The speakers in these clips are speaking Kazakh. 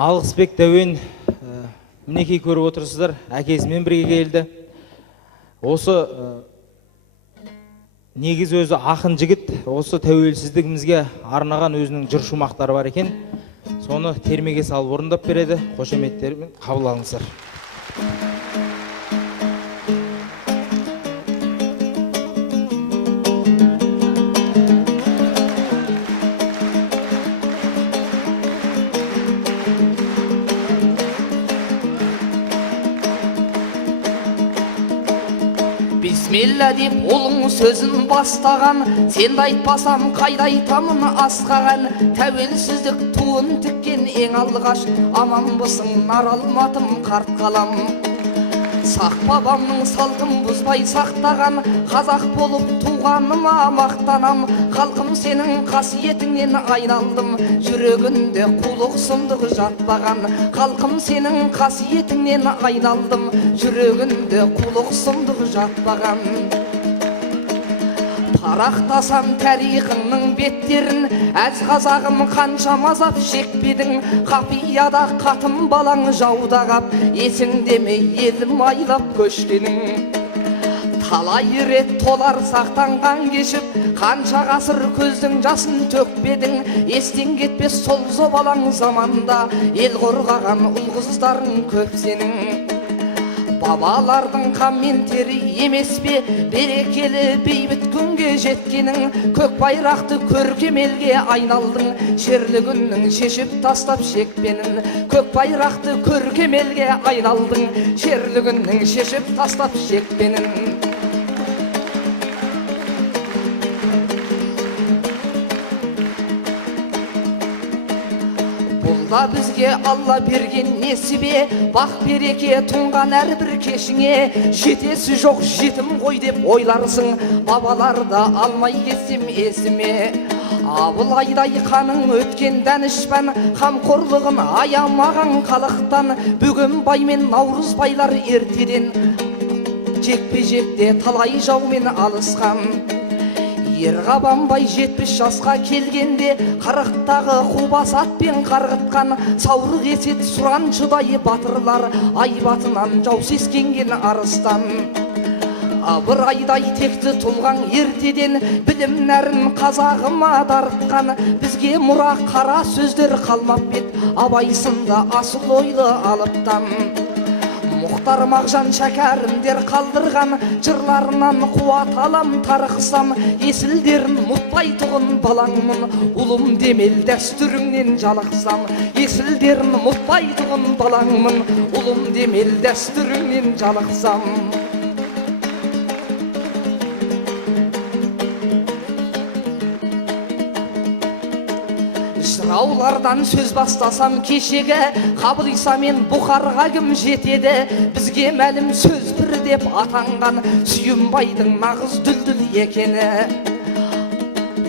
Алғысбек Дәуен мінекей көріп отырсыздар, әкесімен бірге келді. Осы негіз өзі ақын жігіт, осы тәуелсіздігімізге арнаған өзінің жыр шумақтары бар екен. Соны термеге салып орындап береді. Қошеметтермен қабыл алыңыздар. Бисмилла деп ұлың сөзін бастаған, сенді айтпасам қайда айтамын асқаған. Тәуелсіздік туын тіккен ең алғаш, аманбысың нар алматым қарт қалам. Сақ бабамның салтын бұзбай сақтаған, қазақ болып туғаныма мақтанам. Халқым сенің қасиетіңнен айналдым, жүрегінде қулық сұмдық жатпаған. Халқым сенің қасиетіңнен айналдым, жүрегінде қулық сұмдық жатпаған. Парақтасам тарихыңның беттерін, әз қазағым қанша мазап шекпедің. Қапияда қатын балаң жауда қап, есіңде ме елім айлап көшкенің. Талай рет толар сақтанған кешіп, қанша ғасыр көздің жасын төкпедің. Естен кетпес сол зобалаң заманда, ел қорғаған ұл қыздарың көп сенің. Бабалардың қаммен тері емес пе, берекелі бейбіт күнге жеткенің. Көк байрақты көркем елге айналдың, шерлі күннің шешіп тастап шекпенін. Көк байрақты көркем елге айналдың, шерлі күннің шешіп тастап шекпенін. Бұлда бізге Алла берген несібе, бақ береке тұнған әрбір кешіңе. Жетесі жоқ жетім ғой деп ойларсың, бабаларда алмай кетсем есіме. Абылайдай қаның өткен дәнішпан, қамқорлығын аямаған халықтан. Бүгін бай мен наурыз байлар ертеден, жекпе-жекте талай жаумен алысқан. Ерғабанбай 70 жасқа келгенде, қырықтағы қубас атпен қарғытқан. Саурық есет сұраншыдай батырлар, айбатынан жау сескенген арыстан. Абырайдай текті тұлғаң ертеден, білім нәрін қазағыма дарытқан. Бізге мұра қара сөздер қалмап бет, Абай сынды асыл ойлы алыптан. Мұхтар Мағжан шәкәрімдер қалдырған, жырларынан қуат алам тарықсам. Есілдерін мұтпайтұғын балаңмын, ұлым демел дәстүріңнен жалықсам. Есілдерін мұтпайтұғын балаңмын, ұлым демел дәстүріңнен жалықсам. Жыраулардан сөз бастасам кешегі, Қабылиса мен Бұхарға кім жетеді? Бізге мәлім сөз бір деп атанған, Сүйімбайдың нағыз дүлдүл екені.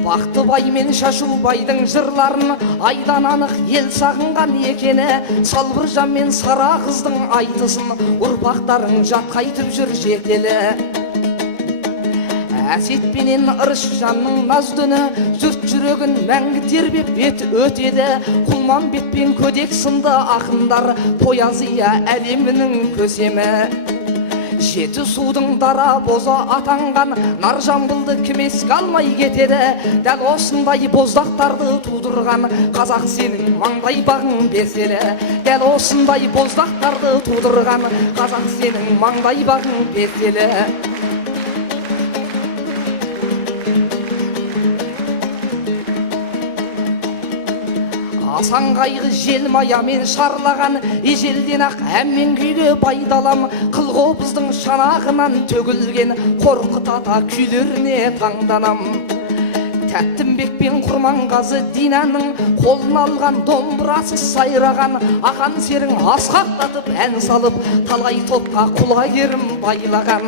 Бақтыбай мен Шашубайдың жырларын айдан анық ел сағынған екені. Салбыржан мен Сара қыздың айтысын ұрпақтарың жатқайтып жүр жетелі. Әсетпенен Ырысжанның наздыны, жұрт жүрегін мәңгі тербеп бет өтеді. Құлманбет пен Көдек сынды ақындар, поэзия әлемінің көсемі. Жеті судың дара бозы атанған, нар жамбылды кім еске алмай кетеді. Дәл осындай боздақтарды тудырған, қазақ сенің маңдай бағың беселі. Дәл осындай боздақтарды тудырған, қазақ сенің маңдай бағың беселі. Асан қайғы желмаямен шарлаған, ежелден ақ әммен күйге байдалам. Қылғобыздың шанағынан төгілген, қорқыт ата күйлеріне таңданам. Тәттімбек пен Құрманғазы Динаның қолын алған, домбырасы сайраған. Ақан серің асқақтатып ән салып, талай топқа құлагерім байлаған.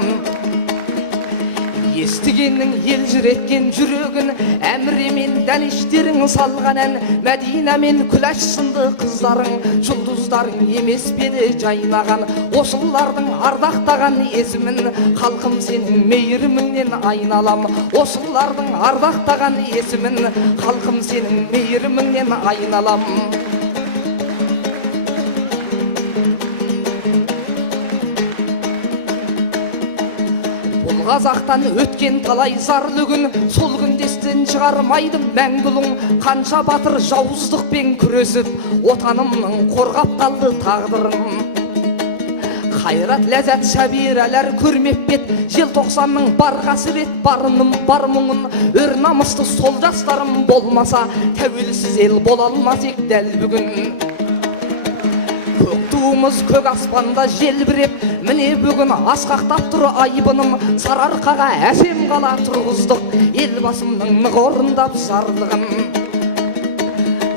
Естігеннің ел жүреткен жүрегін, Әміре мен Дәнештерің салған ән. Мәдина мен Күләш сынды қыздарың, жұлдыздарың емес педі жайнаған. Осылардың ардақтаған есімін, халқым сенің мейіріміңнен айналам. Осылардың ардақтаған есімін, халқым сенің мейіріміңнен айналам. қазақтан өткен талай зарлы күн, сол күнді естен шығармайды мәңгілің. Қанша батыр жауыздықпен күресіп, отанымның қорғап қалды тағдырын. Қайрат ләззат шәбирәләр көрмеп бет, желтоқсанның бар қасірет барыным бар мұңын. Өр намысты сол жастарым болмаса, тәуелсіз ел бола алмас ек дәл бүгін. Көк туымыз көк аспанда желбіреп, міне бүгін асқақтап тұр айбыным. Сарыарқаға әсем қала тұрғыздық, елбасымның нық орындап зарлығын.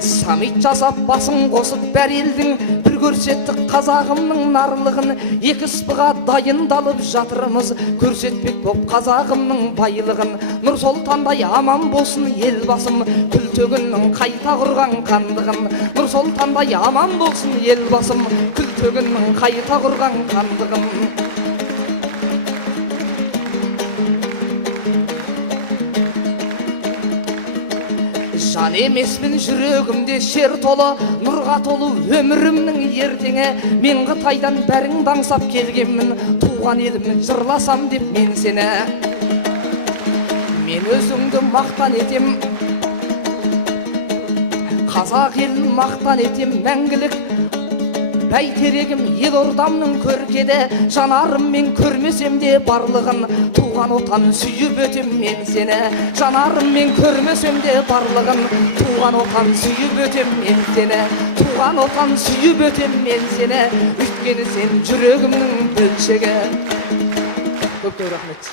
Саммит жасап басын қосып бәр елдің, бір көрсеттік қазағымның нарлығын. Екі спыға дайындалып жатырмыз, көрсетпек боп қазағымның байлығын. Нұр Сұлтандай аман болсын елбасым, күлтөгіннің қайта құрған қандығын. Нұр Сұлтандай аман болсын елбасым, күлтөгіннің қайта құрған қандығын. Жан емеспін жүрегімде шер толы, нұрға толы өмірімнің ертеңі. Мен Қытайдан бәріңді аңсап келгенмін, туған елімнің жырласам деп мен сені. Мен өзіңді мақтан етем, қазақ елін мақтан етем мәңгілік. Бәйтерегім елордамның көркеді, жанарыммен көрмесем де барлығын. Туған отан сүйіп өтем мен сені, жанарыммен көрмесем де барлығын. Туған отан сүйіп өтем мен сені, туған отан сүйіп өтем мен сені, өйткені сен жүрегімнің бөлшегі. Көп рахмет.